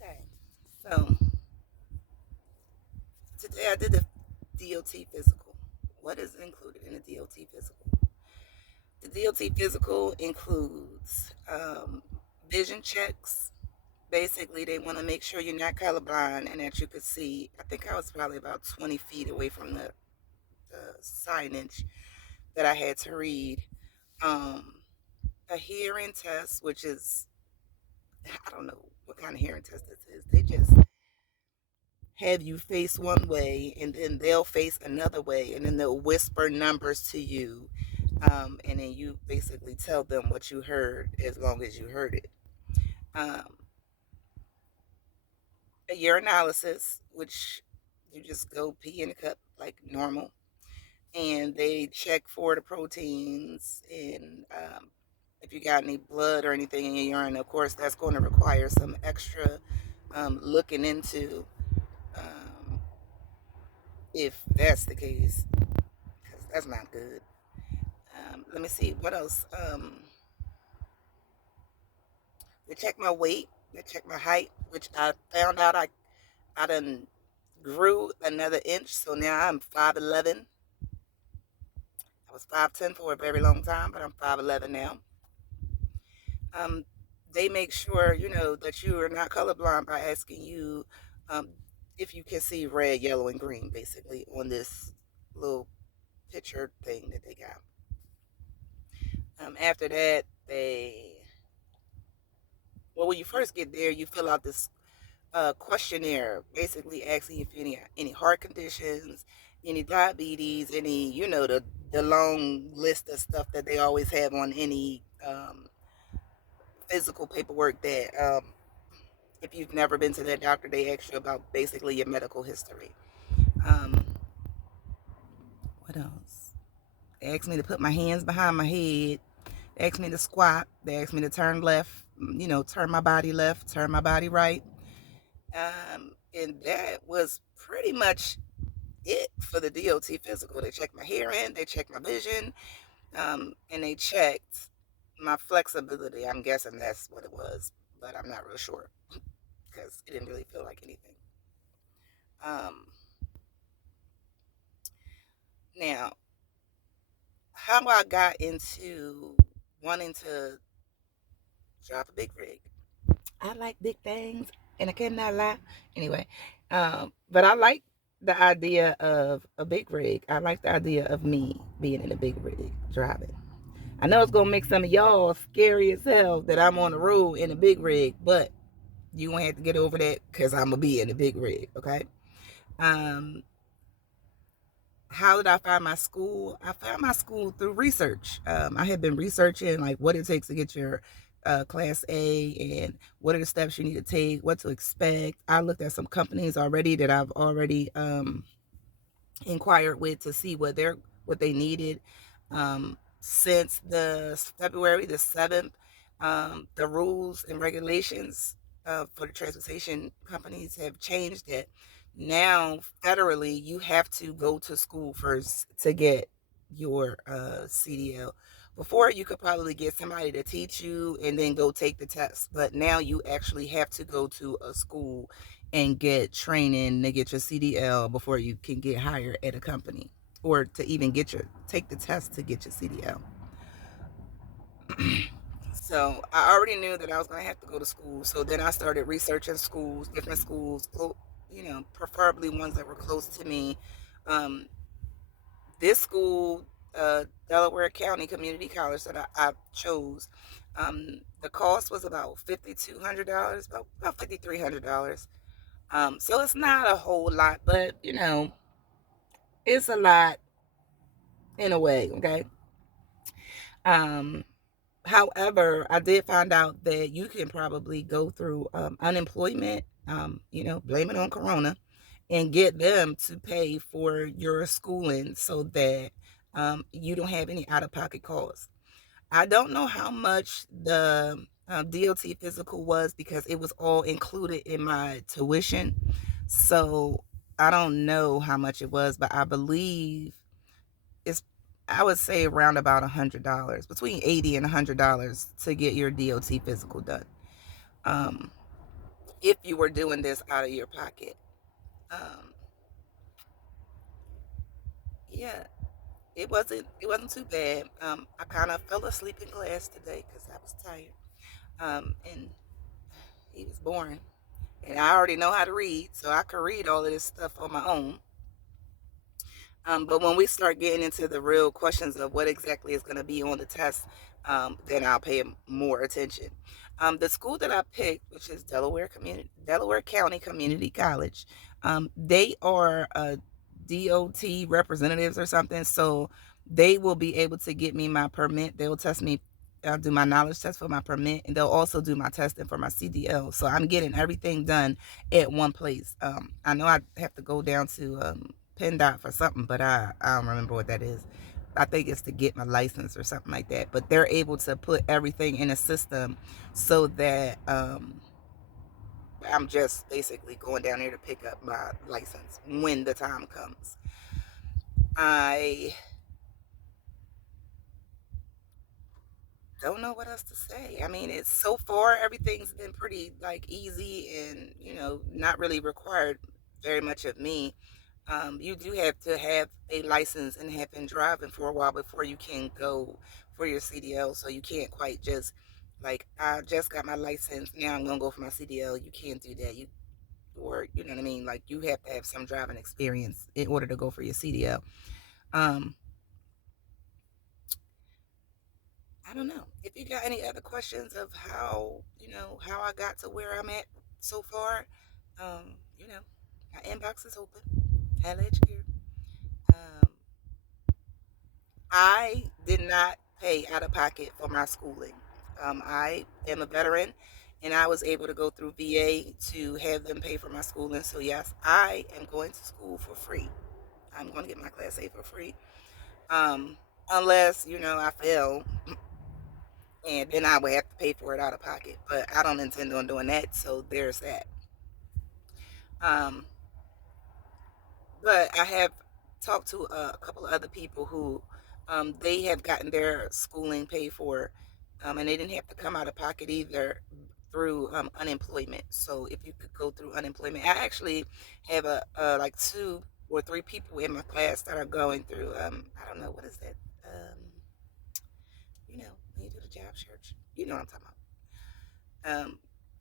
Okay, so today I did the DOT physical. What is included in the DOT physical? The DOT physical includes vision checks. Basically, they want to make sure you're not colorblind and that you could see. I think I was probably about 20 feet away from the signage that I had to read. Um, a hearing test, which is, I don't know what kind of hearing test this is. They just have you face one way and then they'll face another way and then they'll whisper numbers to you, and then you basically tell them what you heard as long as you heard it. um, a urinalysis, which you just go pee in a cup like normal, and they check for the proteins and, if you got any blood or anything in your urine. Of course, that's going to require some extra looking into, um, if that's the case, because that's not good. Let me see what else. They check my weight. They check my height, which I found out I done grew another inch, so now I'm 5'11". I was 5'10" for a very long time, but I'm 5'11" now. Um, they make sure that you are not colorblind by asking you, um, if you can see red, yellow, and green, basically on this little picture thing that they got. After that, when you first get there, you fill out this questionnaire, basically asking if any heart conditions, any diabetes, any the long list of stuff that they always have on any physical paperwork. That if you've never been to that doctor, they ask you about basically your medical history. Um, what else? They asked me to put my hands behind my head. They asked me to squat. They asked me to turn left. Turn my body left, turn my body right. And that was pretty much it for the DOT physical. They checked my hearing, they checked my vision, and they checked my flexibility. I'm guessing that's what it was, but I'm not real sure because it didn't really feel like anything. Um, Now, how I got into wanting to drive a big rig. I like big things, and I cannot lie. Anyway, but I like the idea of a big rig. I like the idea of me being in a big rig driving. I know it's gonna make some of y'all scary as hell that I'm on the road in a big rig, but you won't have to get over that because I'm gonna be in a big rig, okay? Um, how did I find my school? I found my school through research. I had been researching like what it takes to get your class A and what are the steps you need to take, what to expect. I looked at some companies already that I've already inquired with to see what they needed. Since the February the 7th, the rules and regulations for the transportation companies have changed. It now federally you have to go to school first to get your CDL. Before, you could probably get somebody to teach you and then go take the test, but now you actually have to go to a school and get training to get your CDL before you can get hired at a company or to even take the test to get your CDL. So I already knew that I was going to have to go to school. So then I started researching schools, different schools, preferably ones that were close to me. Um, this school, Delaware County Community College that I chose, the cost was about $5,200, about $5,300. So it's not a whole lot, but it's a lot in a way, okay? Um, However, I did find out that you can probably go through unemployment, blame it on Corona, and get them to pay for your schooling so that you don't have any out of pocket costs. I don't know how much the DOT physical was because it was all included in my tuition. So I don't know how much it was, but I believe it's, I would say around about $100, between 80 and $100 to get your DOT physical done. Um, if you were doing this out of your pocket. Um, yeah, it wasn't too bad. I kind of fell asleep in class today because I was tired. And he was boring, and I already know how to read, so I could read all of this stuff on my own. But when we start getting into the real questions of what exactly is going to be on the test, then I'll pay more attention. The school that I picked, which is Delaware County Community College, they are DOT representatives or something, so they will be able to get me my permit. They will test me. I'll do my knowledge test for my permit, and they'll also do my testing for my CDL. So I'm getting everything done at one place. I know I have to go down to PennDOT for something, but I don't remember what that is. I think it's to get my license or something like that. But they're able to put everything in a system so that I'm just basically going down there to pick up my license when the time comes. I don't know what else to say. I mean, it's so far everything's been pretty like easy and not really required very much of me. You do have to have a license and have been driving for a while before you can go for your CDL. So you can't quite just like I just got my license, now I'm gonna go for my CDL. You can't do that. Or you know what I mean. Like you have to have some driving experience in order to go for your CDL. Um, I don't know if you got any other questions of how I got to where I'm at so far. Um, you know, my inbox is open. LHQ. Um, I did not pay out of pocket for my schooling. I am a veteran, and I was able to go through VA to have them pay for my schooling. So yes, I am going to school for free. I'm going to get my Class A for free, um, unless I fail, and then I would have to pay for it out of pocket. But I don't intend on doing that. So there's that. Um, but I have talked to a couple of other people who they have gotten their schooling paid for, and they didn't have to come out of pocket either through unemployment. So if you could go through unemployment, I actually have like two or three people in my class that are going through. I don't know what is that. When you do the job search, you know what I'm talking about.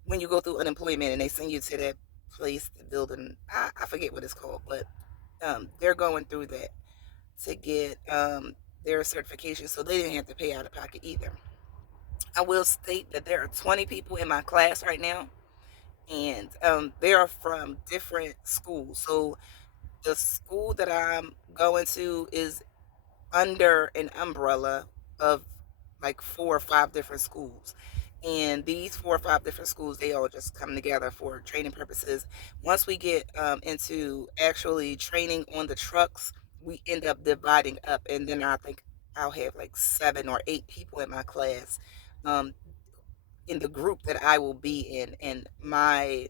When you go through unemployment and they send you to that place, the building, I forget what it's called, but they're going through that to get their certification, so they didn't have to pay out of pocket either. I will state that there are 20 people in my class right now, and they are from different schools. So the school that I'm going to is under an umbrella of like four or five different schools. And these four or five different schools, they all just come together for training purposes. Once we get into actually training on the trucks, we end up dividing up. And then I think I'll have like 7 or 8 people in my class, um, in the group that I will be in. And um,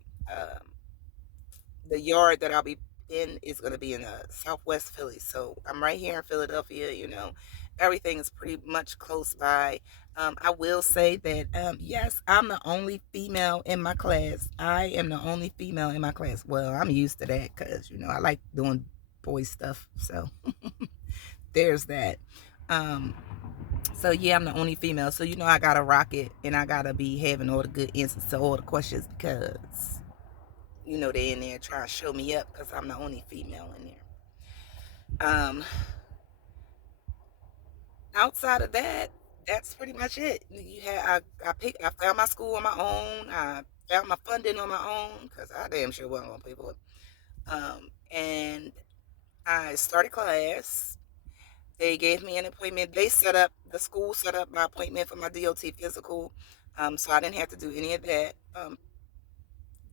the yard that I'll be in is going to be in Southwest Philly. So I'm right here in Philadelphia. Everything is pretty much close by. I will say that, yes, I'm the only female in my class. I am the only female in my class. Well, I'm used to that because, I like doing boy stuff. So there's that. Um, so yeah, I'm the only female. So, I got to rock it and I got to be having all the good answers to all the questions because they in there trying to show me up because I'm the only female in there. Um, Outside of that, that's pretty much it. I found my school on my own. I found my funding on my own because I damn sure wasn't gonna pay for it. And I started class. They gave me an appointment. The school set up my appointment for my DOT physical. So I didn't have to do any of that.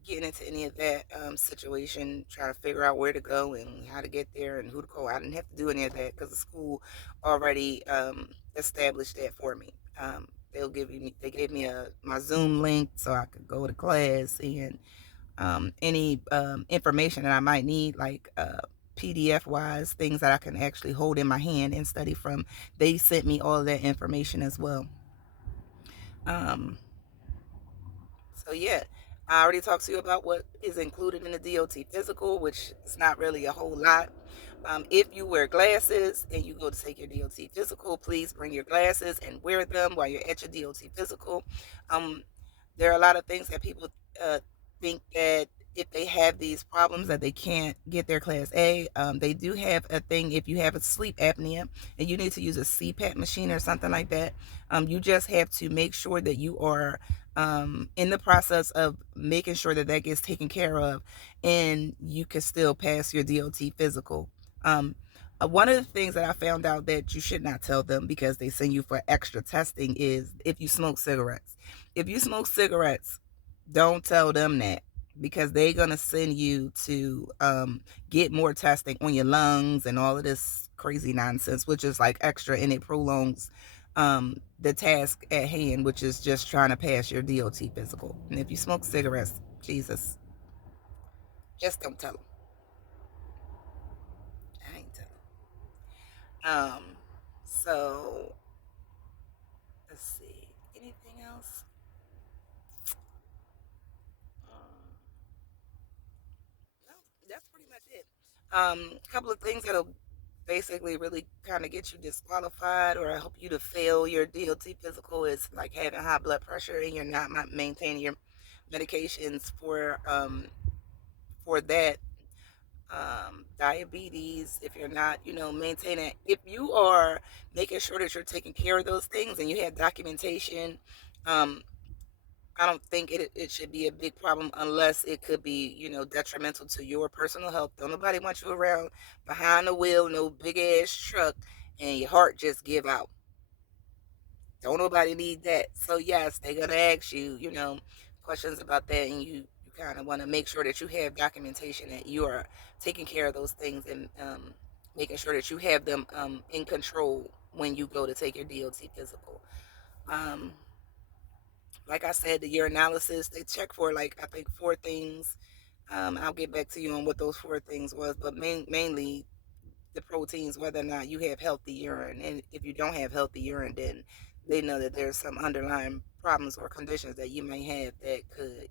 Getting into any of that situation, trying to figure out where to go and how to get there and who to call. I didn't have to do any of that because the school already established that for me. They gave me my Zoom link so I could go to class, and any information that I might need, like PDF wise, things that I can actually hold in my hand and study from. They sent me all of that information as well. Um, so yeah, I already talked to you about what is included in the DOT physical, which is not really a whole lot. If you wear glasses and you go to take your DOT physical, please bring your glasses and wear them while you're at your DOT physical. Um, there are a lot of things that people uh, think that if they have these problems that they can't get their class A. They do have a thing if you have a sleep apnea and you need to use a CPAP machine or something like that. You just have to make sure that you are in the process of making sure that that gets taken care of, and you can still pass your DOT physical. One of the things that I found out that you should not tell them because they send you for extra testing is if you smoke cigarettes. If you smoke cigarettes, don't tell them that because they're going to send you to get more testing on your lungs and all of this crazy nonsense, which is like extra, and it prolongs the task at hand, which is just trying to pass your DOT physical. And if you smoke cigarettes, Jesus, just don't tell them. I ain't telling. So let's see. Anything else? Um, no, that's pretty much it. A couple of things that'll basically really kind of get you disqualified or help you to fail your DOT physical is like having high blood pressure and you're not maintaining your medications for that. Diabetes, if you're not, maintaining, if you are making sure that you're taking care of those things and you have documentation, um, I don't think it should be a big problem unless it could be, detrimental to your personal health. Don't nobody want you around behind the wheel, no big ass truck, and your heart just give out. Don't nobody need that. So yes, they're gonna ask you, questions about that, and you kind of want to make sure that you have documentation that you are taking care of those things and making sure that you have them in control when you go to take your DOT physical. Um, like I said, the urinalysis they check for like I think four things. I'll get back to you on what those four things was, but mainly the proteins, whether or not you have healthy urine. And if you don't have healthy urine, then they know that there's some underlying problems or conditions that you may have that could,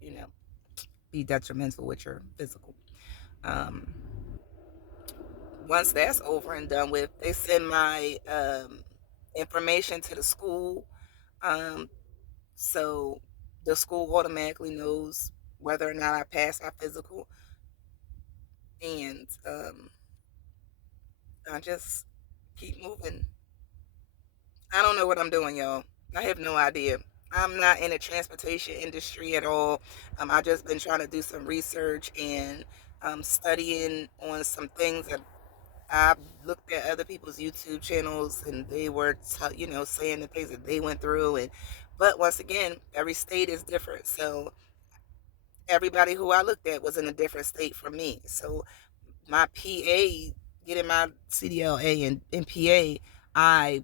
be detrimental with your physical. Um, Once that's over and done with, they send my information to the school. Um, so the school automatically knows whether or not I pass my physical. And I just keep moving. I don't know what I'm doing, y'all. I have no idea. I'm not in the transportation industry at all. I just been trying to do some research and studying on some things that I've looked at other people's YouTube channels, and they were, saying the things that they went through. And but once again, every state is different. So everybody who I looked at was in a different state from me. So my PA, getting my CDLA and PA, I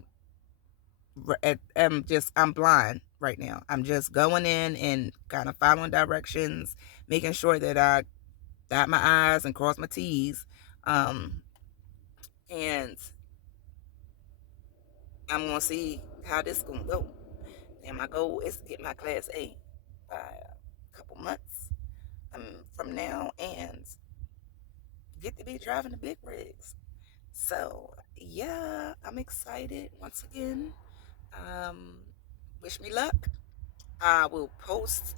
I'm blind right now. I'm just going in and kind of following directions, making sure that I dot my I's and cross my T's. Um, and I'm gonna see how this gonna go. And my goal is to get my class A by a couple months from now and get to be driving the big rigs. So yeah, I'm excited once again. Um, Wish me luck. I will post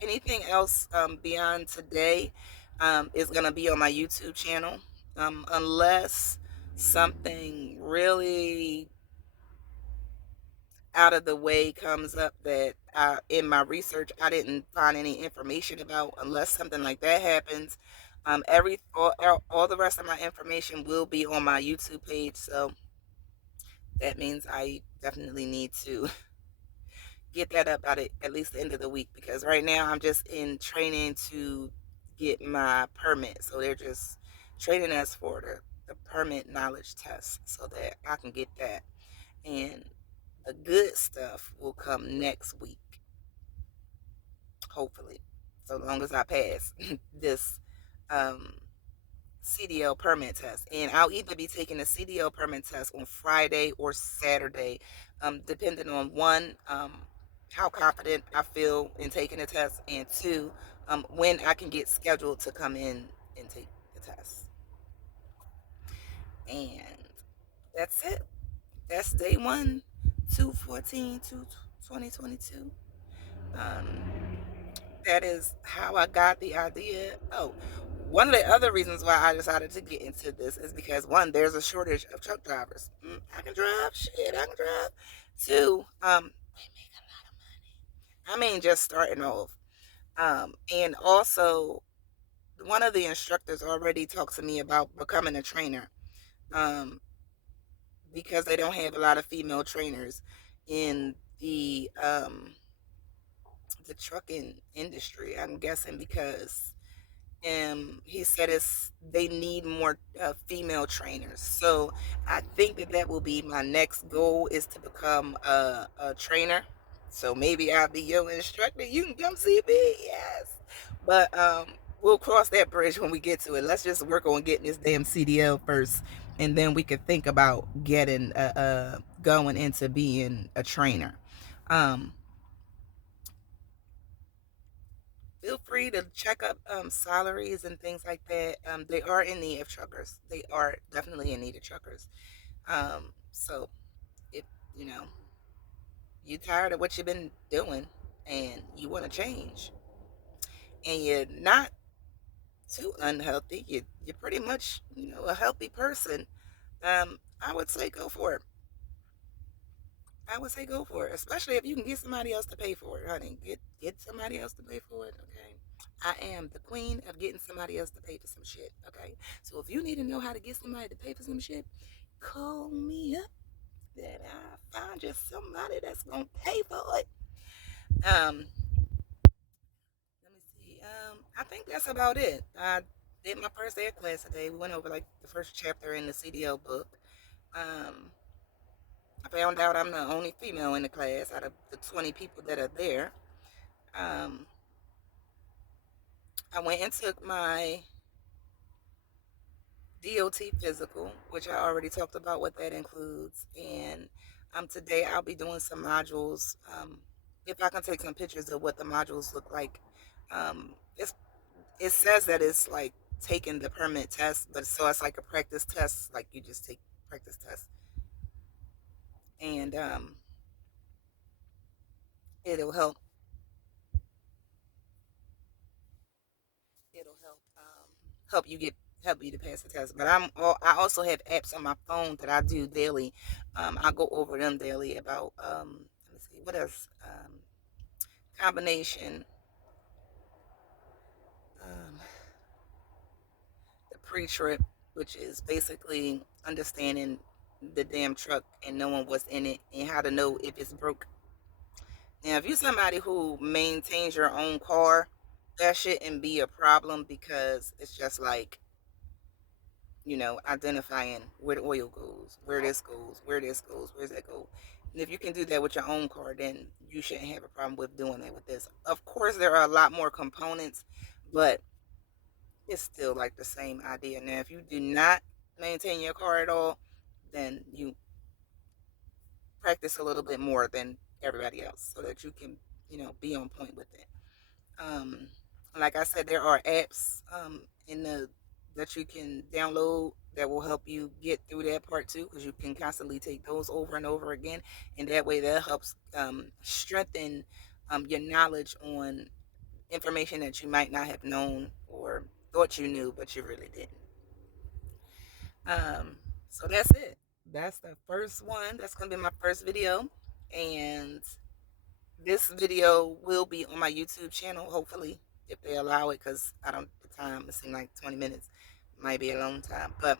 anything else beyond today is gonna be on my YouTube channel, unless something really out of the way comes up that in my research I didn't find any information about. Unless something like that happens, all the rest of my information will be on my YouTube page. So that means I definitely need to get that up at least the end of the week because right now I'm just in training to get my permit. So they're just training us for the permit knowledge test so that I can get that. And the good stuff will come next week, hopefully, so long as I pass this um, CDL permit test. And I'll either be taking the CDL permit test on Friday or Saturday, depending on one. how confident I feel in taking the test, and two, when I can get scheduled to come in and take the test. And that's it. That's day one, 2/14, 2022. Um, that is how I got the idea. Oh, one of the other reasons why I decided to get into this is because one, there's a shortage of truck drivers. I can drive, shit, I can drive. Two, they make a lot of money. I mean, just starting off. And also, one of the instructors already talked to me about becoming a trainer. Um, because they don't have a lot of female trainers in the trucking industry. I'm guessing because he said they need more female trainers. So I think that will be my next goal, is to become a trainer. So maybe I'll be your instructor. You can come see me. Yes, but we'll cross that bridge when we get to it. Let's just work on getting this damn CDL first, and then we could think about getting going into being a trainer. Um, Feel free to check up salaries and things like that. They are in need of truckers. They are definitely in need of truckers. So if you know you tired of what you've been doing and you want to change, and you're not too unhealthy, you're pretty much a healthy person. I would say go for it. I would say go for it, especially if you can get somebody else to pay for it, honey. Get somebody else to pay for it, okay? I am the queen of getting somebody else to pay for some shit, okay? So if you need to know how to get somebody to pay for some shit, call me up. That I find you somebody that's gonna pay for it. Um, Let me see. I think that's about it. I did my first air class today. We went over like the first chapter in the CDL book. Um, I found out I'm the only female in the class out of the 20 people that are there. Um, I went and took my DOT physical, which I already talked about what that includes. And today I'll be doing some modules. If I can take some pictures of what the modules look like. It says that it's like taking the permit test, but so it's like a practice test, like you just take practice tests, and it'll help. It'll help you get help you to pass the test. But I also have apps on my phone that I do daily. I go over them daily about let me see what else, combination, um, the pre-trip, which is basically understanding the damn truck and knowing what's in it and how to know if it's broke. Now, if you're somebody who maintains your own car, that shouldn't be a problem, because it's just like, identifying where the oil goes, where this goes, where this goes, where's that go. And if you can do that with your own car, then you shouldn't have a problem with doing that with this. Of course, there are a lot more components, but it's still like the same idea. Now, if you do not maintain your car at all, then you practice a little bit more than everybody else so that you can, be on point with it. Um, like I said, there are apps in the that you can download that will help you get through that part too, because you can constantly take those over and over again, and that way that helps strengthen your knowledge on information that you might not have known or thought you knew, but you really didn't. Um, so that's it. That's the first one. That's gonna be my first video, and this video will be on my YouTube channel, hopefully, if they allow it, because I don't, the time, it seemed like 20 minutes might be a long time. But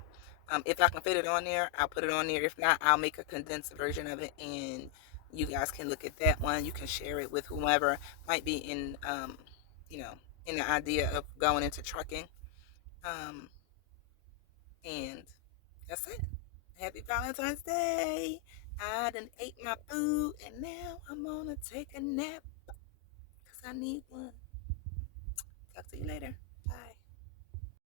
if I can fit it on there, I'll put it on there. If not, I'll make a condensed version of it, and you guys can look at that one. You can share it with whomever might be you know, in the idea of going into trucking. Um, and that's it. Happy Valentine's Day. I done ate my food, and now I'm gonna take a nap because I need one. Talk to you later.